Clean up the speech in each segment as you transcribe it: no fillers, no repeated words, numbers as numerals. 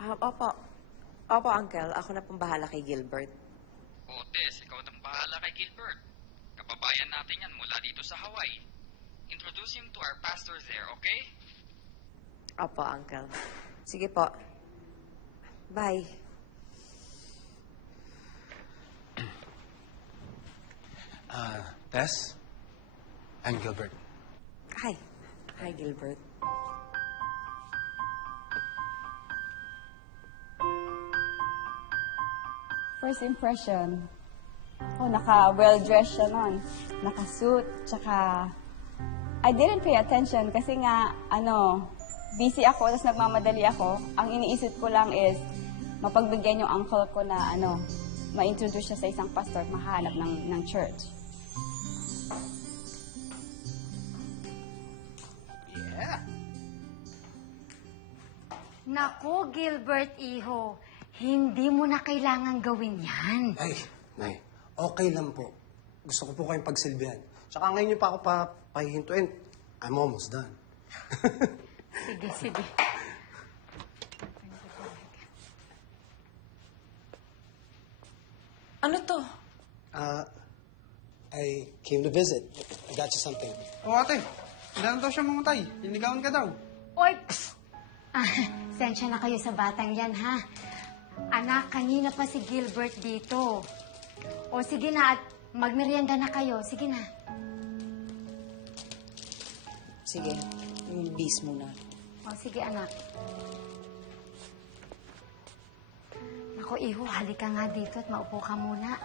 Opo. Opo, Uncle. Ako na pong bahala kay Gilbert. O, Tess, ikaw nang bahala kay Gilbert. Kababayan natin yan mula dito sa Hawaii. Introduce him to our pastor there, okay? Opo, Uncle. Sige po. Bye. Tess? I'm Gilbert. Hi. Hi, Gilbert. First impression, naka-well-dressed siya nun. Naka-suit, tsaka... I didn't pay attention kasi nga, busy ako, tapos nagmamadali ako. Ang iniisip ko lang is, mapagbigyan yung uncle ko na, ma-introduce siya sa isang pastor at mahanap ng church. Yeah! Naku, Gilbert, iho. Hindi mo na kailangan gawin yan. Ay, Nay, okay lang po. Gusto ko po kayong pagsilbihan. Tsaka ngayon niyo pa ako pahihintuin. I'm almost done. Sige, sige. Ano to? I came to visit. I got you something. O ate, kailangan daw siya mamatay. Linigawan ka daw. Oy, psst! Sensya na kayo sa batang yan, ha? Anak, kanina pa si Gilbert dito. O sige na, at magmerienda na kayo. Sige na. Sige. Yung bis muna. O sige, anak. Naku, iho, halika nga dito at maupo ka muna.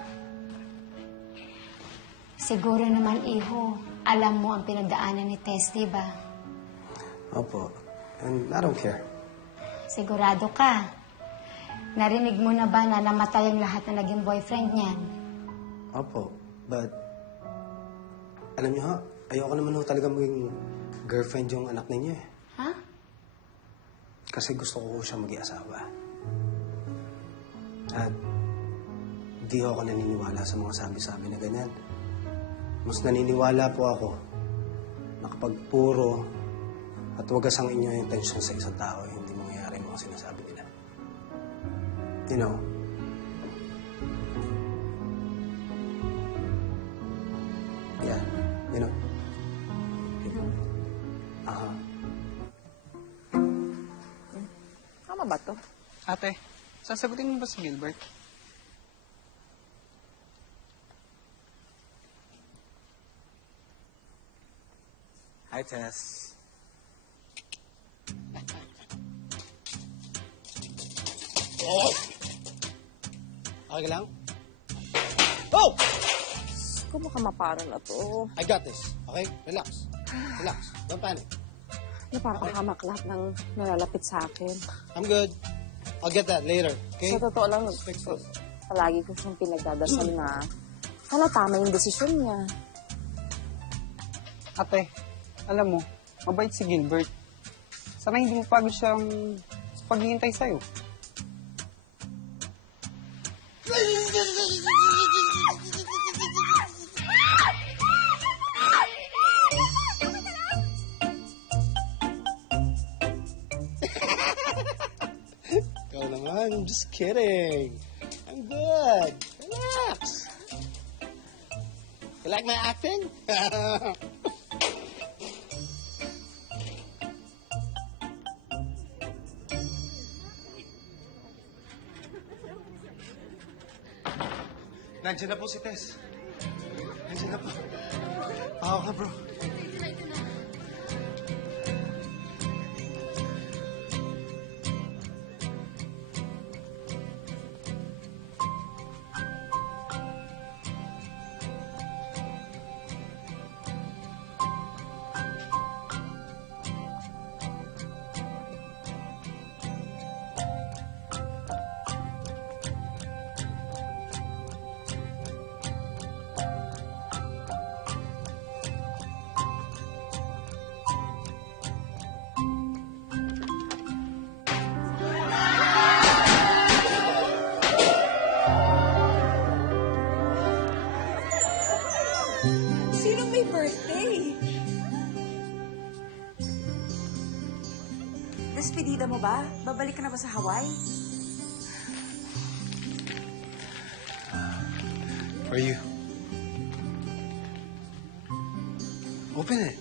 Siguro naman, iho, alam mo ang pinagdaanan ni Tess, diba? Opo. And I don't care. Sigurado ka. Narinig mo na ba na namatay ang lahat na naging boyfriend niyan? Opo. But, alam niyo ha, ayoko naman ho talaga maging girlfriend yung anak ninyo eh. Ha? Kasi gusto ko siya mag-iasawa. At di ako naniniwala sa mga sabi-sabi na ganyan. Mas naniniwala po ako na kapag puro at wagas ang inyong intention sa isang tao, hindi mangyayari yung mga sinasabi nila. You know, yeah, you know. Tama ba to? Ate, sasagutin mo ba si Gilbert? Hi, Tess. Oh! Okay ka lang? Oh! Kung makamaparo na to. I got this. Okay? Relax. Relax. Don't panic. Napapahamak lahat ng nalalapit sa akin. I'm good. I'll get that later. Okay? Sa totoo lang, Fix this. palagi ko siyang pinagdadasal na sana tama yung desisyon niya. Ate, alam mo, mabait si Gilbert. Sana hindi mo pagod siyang sa paghihintay sa'yo. Ikaw naman. I'm just kidding. I'm good. Relax. You like my acting? Nandiyan na po si Tess. Nandiyan na po. Pahaw ka, bro. bida mo ba? Babalik ka na ba sa Hawaii? For you. Open it.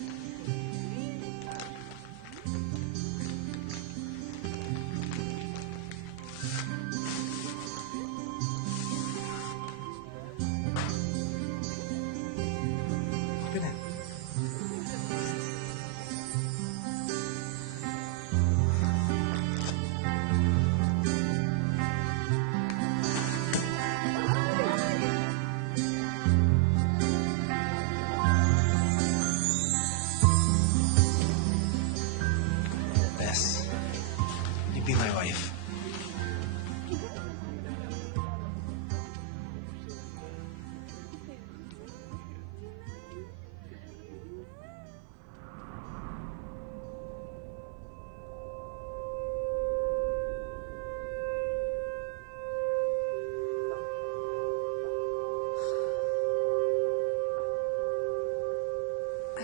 Open it. Bess, you be my wife.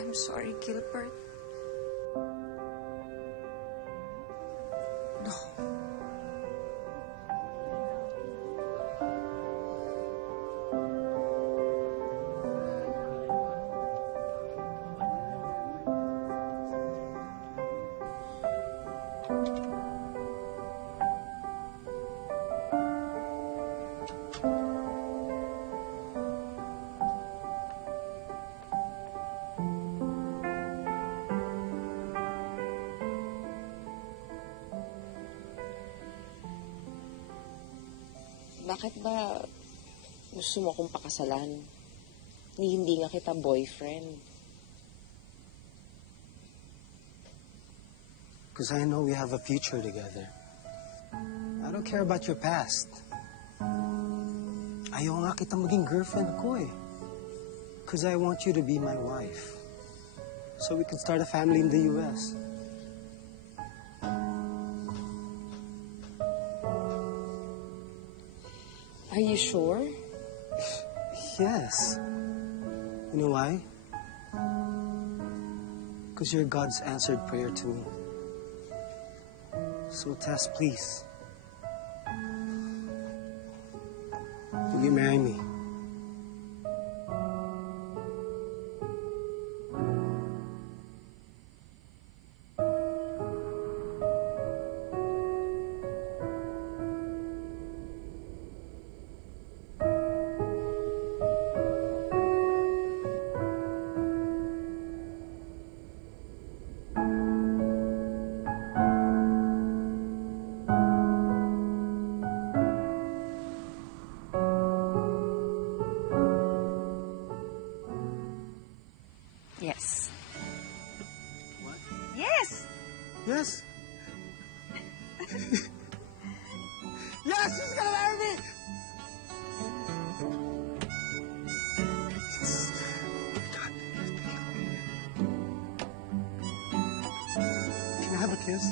I'm sorry, Gilbert. No. Bakit ba gusto mo akong pakasalan? Hindi nga kita boyfriend. Because I know we have a future together. I don't care about your past. Ayaw nga kita maging girlfriend ko eh. Because I want you to be my wife. So we can start a family in the U.S. Are you sure? Yes. You know why? Because you're God's answered prayer to me. So, Tess, please. Will you marry me? Yes. What? Yes! Yes. Yes, she's gonna marry me! Yes. Oh my God. Can I have a kiss?